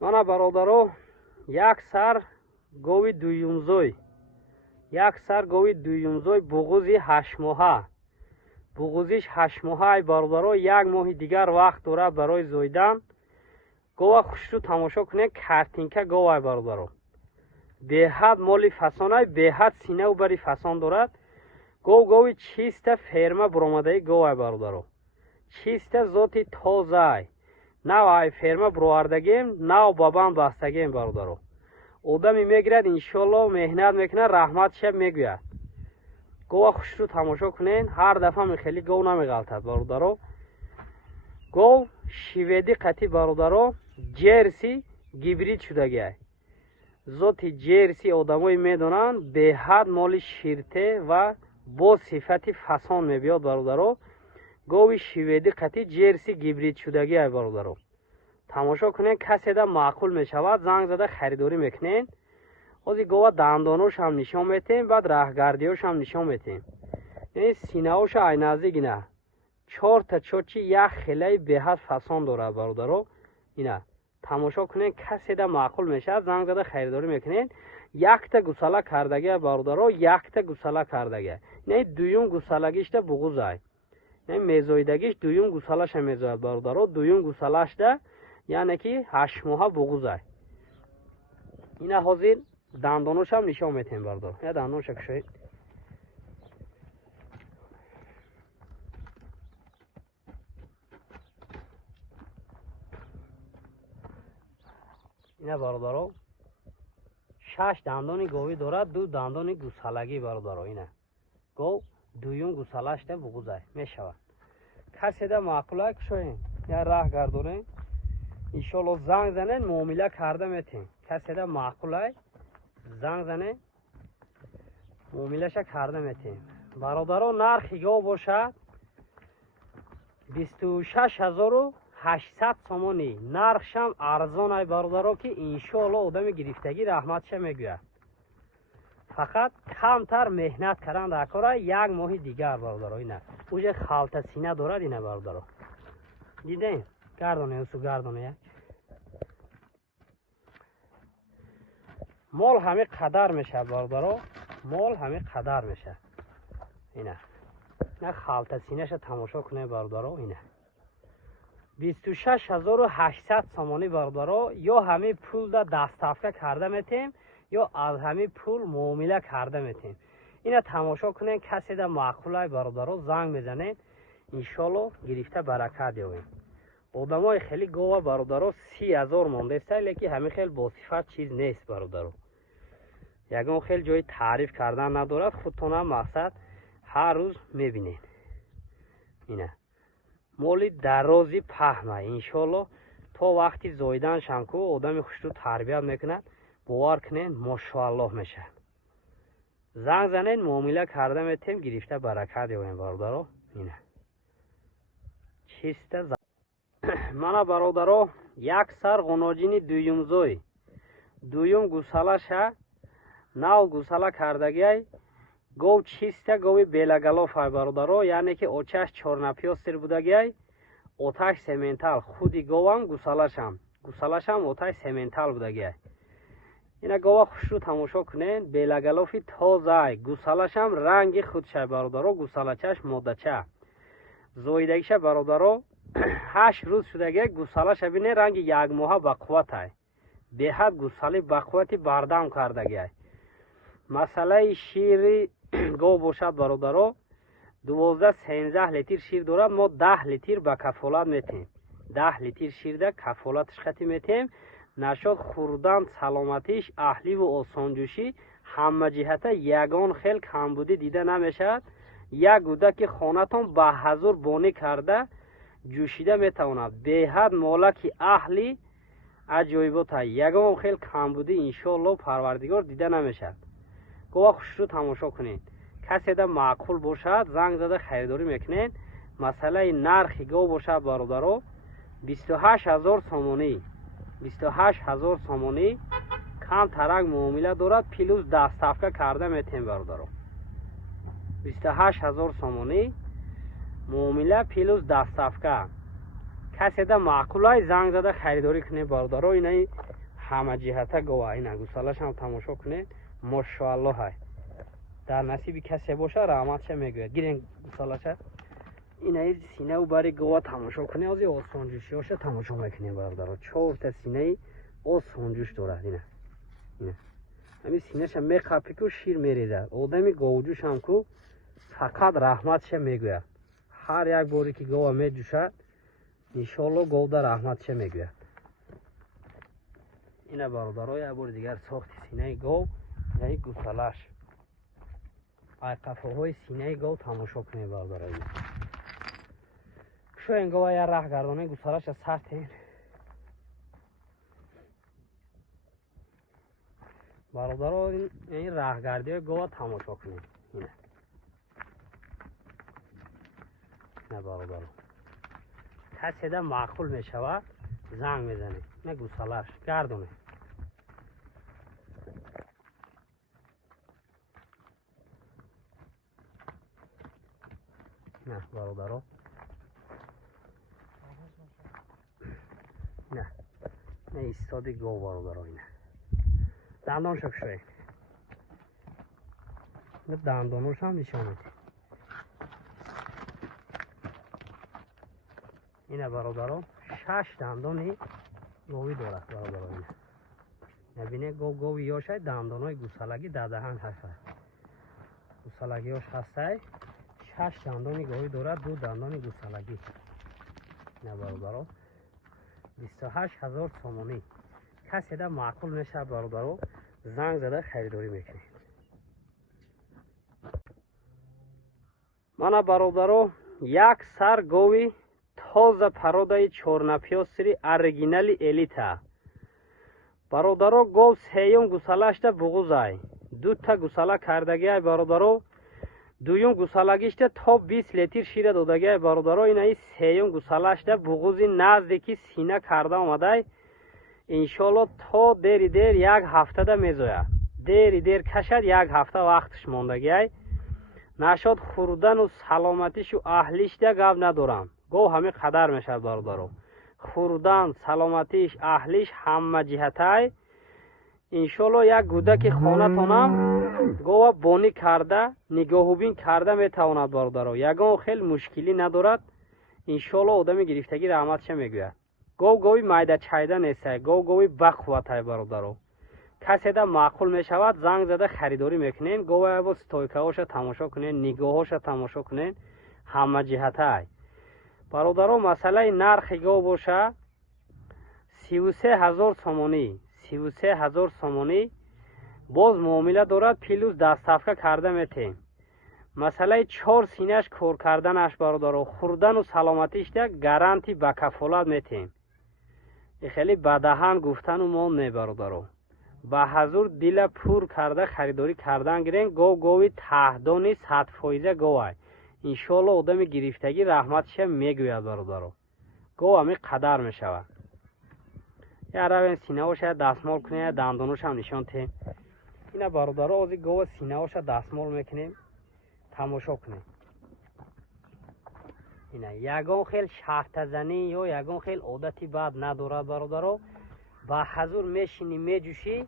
мана бародаро як сар гови дуюмзой буғузи 8 моҳа. буғузиш 8 моҳа ай бародаро, як моҳи дигар вақт дорад барои зоидан. гова хушрӯ тамошо кунед, картинка гов ай бародаро. беҳад моли фасон ай, беҳад синаву бари фасон дорад. гови чиста ферма буромадаи гов ай бародаро. чиста зоти тоза ай. нав ай ферма буровардагем, нав бабан бастагем бародаро. одами мегирад, иншоалло меҳнат мекунад, раҳматша мегӯяд. гова хушрӯ тамошо кунед, ҳар дафъа мехели гов намеғалтад бародаро. гов шиведи қати бародаро, ҷерси гибрид шудагиай. зоти ҷерси одамои медонанд, беҳад моли ширте ва бо сифати фасон мебиёд бародаро. гови шиведи қати ҷерси гибрид шудагиай бародаро. тамошо кунед, каседа маъқул мешавад, занг зада харидорӣ мекунед. ҳозир гова дандонаш ҳам нишон метем, баъд раҳгардиёш ҳам нишон метем. синаоша ай наздикина 4 та чочи як хелаи беҳад фасон дорад бародаро. ина тамошо кунед, каседа маъқул мешавад, занг зада харидорӣ мекунед. якта гусала кардагия бародаро, якта гусала кардагия. дуюм гусалагишда буғузай. мезоидагиш дуюм гусалаша мезояд бародаро. дуюм гусалашда яъне ки 8 моҳа буғузай. ина ҳозир дандоношам нишон метем бародаро. я дандоноша кушоед. ина бародаро 6 дандони говӣ дорад, 2 дандони гусалагӣ бародаро. ина гов дуюм гусалашда буғузай мешавад. каседа маъқулай кушоед, я раҳ гардонед, иншоалло занг занед, муомила карда метем. каседа маъқулай занг занед, муомилаша карда метем. бародаро нархи гов бошад 26800 сомонӣ. нархшам арзон ай бародаро, ки иншоалло одами гирифтагӣ раҳматша мегӯяд. фақат камтар меҳнат кардан дар кора, як моҳи дигар бародаро. ина уже халта сина дорад. ина бародаро дидем, гардоне усу гардоне. мол ҳами қадар мешавад бародаро, мол ҳами қадар мешавад. ина халта синаша тамошо кунед бародаро. ина 26800 сомонӣ бародаро. ё ҳами пул да дастафка карда метем, ё аз ҳами пул муомила карда метем. ина тамошо кунед, каседа маъқулай бародаро, занг мезанед, иншоалло гирифта баракат ёбем. одамои хели гова бародаро 30000 мондеста, леки ҳами хел босифат чиз нест бародаро. ягон хел ҷои таъриф кардан надорад, худтонам мақсад ҳар рӯз мебинед. ина моли дарози паҳма, иншоалло то вақти зоиданшам ку одами хушрӯ тарбият мекунад, бовар кунед мошоаллоҳ мешавад. занг занед, муомила карда метем, гирифта баракат ёбем бародаро. ина чиста мана бародаро як сар ғуноҷини дуюмзой, дуюм гусалаша нав гусала кардагиай. гов чиста гови белагалоф ай бародаро, яъне ки очаш чорнапёстир будагиай, оташ сементал. худи говам гусалашам оташ сементал будагиай. ина гова хушрӯ тамошо кунед, белагалофи тозаай, гусалашам ранги худшай бародаро, гусалачаш моддача. зоидагиша бародаро 8 рӯз шудагиай, гусалаша бине ранги 1 моҳа ба қувватай. беҳад гусали ба қуввати бардам кардагиай. масъалаи шири гов бошад бародаро, 12-13 литр шир дорад, мо 10 литр ба кафолат метем. 10 литр ширда кафолатш хати метем. нашод хурдан саломатиш, аҳливу осонҷӯшӣ ҳама ҷиҳата ягон хел камбудӣ дида намешавад. як гӯдаки хонатон ба ҳазур бонӣ карда ҷӯшида метавонад. беҳад молаки аҳли аҷоиботай. ягон хел камбудӣ иншоалло парвардигор дида намешавад. гова хушрӯ тамошо кунед. каседа маъқул бошад, занг зада харидорӣ мекунед. масъалаи нархи гов бошад бародаро 28000 сомонӣ. 28000 сомонӣ кам тарак муомила дорад, плюс дастафка карда метем бародаро. 28000 сомонӣ муомила плюс дастафка کسی دا معقولای زنگ زده خریداری کنه باردارو. اینای همه جهته گوه. اینا گوسالش هم تماشا کنه. ماشاءالله های در نصیب کسی باشه رحمتش میگوید. گیرین گوسالش اینای سینه او برای گوه تماشا کنه. از آسانجوشی هاشه تماشا میکنه باردارو. 4 تا سینه آسانجوش داره. اینا همین سینهش میخپی که شیر میریزه. آدمی گوجوش هم که فقط رحمتش میگوید. هر یک باری که گوه میجوشد انشالله گوه در رحمتش میگوید. اینه برادرای یک بار دیگر ساخت سینه گوه. یعنی گوسالش قفه های سینه گوه تماشا کنه برادرای. شو این گوه یک راه گردانه گوسالش از سخت این برادرها این راهگردی گوه تماشا کنید. نه برادرها کسی ده معقول می شود زنگ میزنه. نه گوسالش گردونه. نه برادرها نه ایستادی گوه برادرها. اینه دندان شک شوید. نه دندانوش هم نشان میده. اینه برادرها 6 دندانی گوی دارد برادرها. اینه نبینه گوی یاشه دندانای گوسالگی در دهن هسته. گوسالگی هاش هسته 6 دندانی گوی دارد. 2 دندانی گوسالگی. اینه برادرها 28,000 سومانی. کسی ده معقول میشه برادرها زنگ زده خریداری میکنه. مانا برادرها یک سر گوی تازه پرودای چورنپیاسری оригинали елита. برادرها گو سیوم گوسالش ده بغوزای. 2 تا گوساله کردگی های برادرها. دویم گوسالگیش ده تا 20 لیتر شیر دادگی های برادرها. اینایی سیوم گوسالش ده بغوزی نزدیکی سینه کرده آمده. انشالله تا دیر یک هفته ده میزوید. دیر کشد یک هفته وقتش ماندگی. نشد خوردن و سلامتیش و اهلیش ده گپ ندارم. گو همه قدر میشد برادرها. خوردن سلامتیش اهلیش همه جهتای انشالله یک گودک خانه تانم گو بانی کرده نگاهوبین کرده میتواند برادرها. یگان خیلی مشکلی ندارد. انشالله آدم گرفتگی رحمتش میگوید. گوی مایده چایده نیسته. گوی بقوته برادرها. کسی ده معقول میشود زنگ زده خریداری میکنین. گوی با ستایکه هاش تماشا کنین. نگاه هاش تماشا کنین. همه جهته برادرها مسئله نرخ گو باشه 33,000 سومانی. 33,000 سومانی باز معامله دارد. پیلوز دستافکه کرده میتیم. مسئله 4 سینهش کار کردنش برادرها. خوردن و سلامتیش ده گارانتی با کفالت میتیم. خیلی بدهن گفتن و مال نه برادرها. با حضور دل پور کرده خریداری کردن گیرین. گوی تهدانی 100% گوی. انشالله آدم گرفتگی رحمتش میگوید برادرها. گو همی قدر میشود. یا روین سینه هاش دستمال کنه. دندانوش هم نشان تیم. اینه برادرها از گو سینه هاش دستمال میکنیم. تماشا کنیم. اینه یگان خیلی شرط زنی یا یگان خیلی عادتی بد ندارد برادرها. با حضور میشینی میجوشی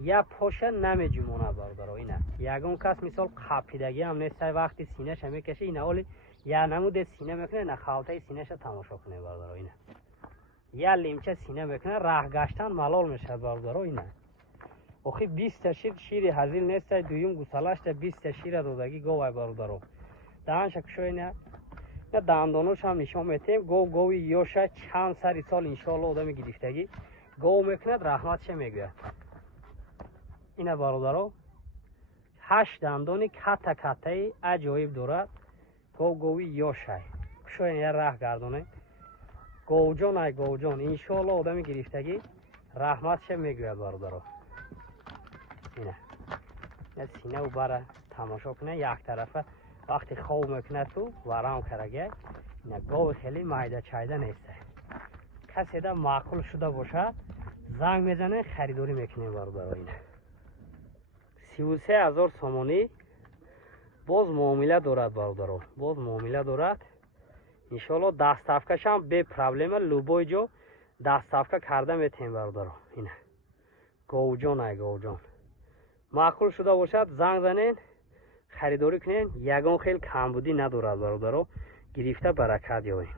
یا پاشه نمیجمونه برادرها. اینه یگان کس مثال قپیدگی هم نیست. وقتی سینه‌ش میکشه اینه اولی یا نمود سینه میکنه نه خالته سینه‌ش تماشا کنه برادرها. اینه یا لیمچه سینه میکنه راه گشتن ملال میشه برادرها. اینه آخه 20 تا شیر هزیل نیست. دویم گوسالش ده 20 تا شیر دادگی گوه برادرها. دهنش کشو اینه نه دندانوش هم نشان میتیم. گوی یوشه چند سری سال انشالله آدم گرفتگی گو میکند رحمتش میگوید. اینه برادرها 8 دندانی کته عجایب دارد. گوی یوشه کشو این یه راه گردانه گوجان ای گوجان انشالله آدم گرفتگی رحمتش میگوید برادرها. اینه سینه و بره تماشا کنه یک طرفه وقتی خواب میکنه تو ورام کرگه. اینه گوی خیلی مایده چایده نیسته. کسی ده معقول شده باشه زنگ میزنه خریداری میکنه برادرها. اینه 33,000 سومانی باز معامله دارد برادرها. باز معامله دارد. иншоалло дастафкашам бе проблема любой ҷо дастафка карда метавем бародаро. ина говҷон ай говҷон маъқул шуда бошад занг занен харидорӣ кунен. Ягон хел камбудӣ надорад бародаро. гирифта баракат ёбем.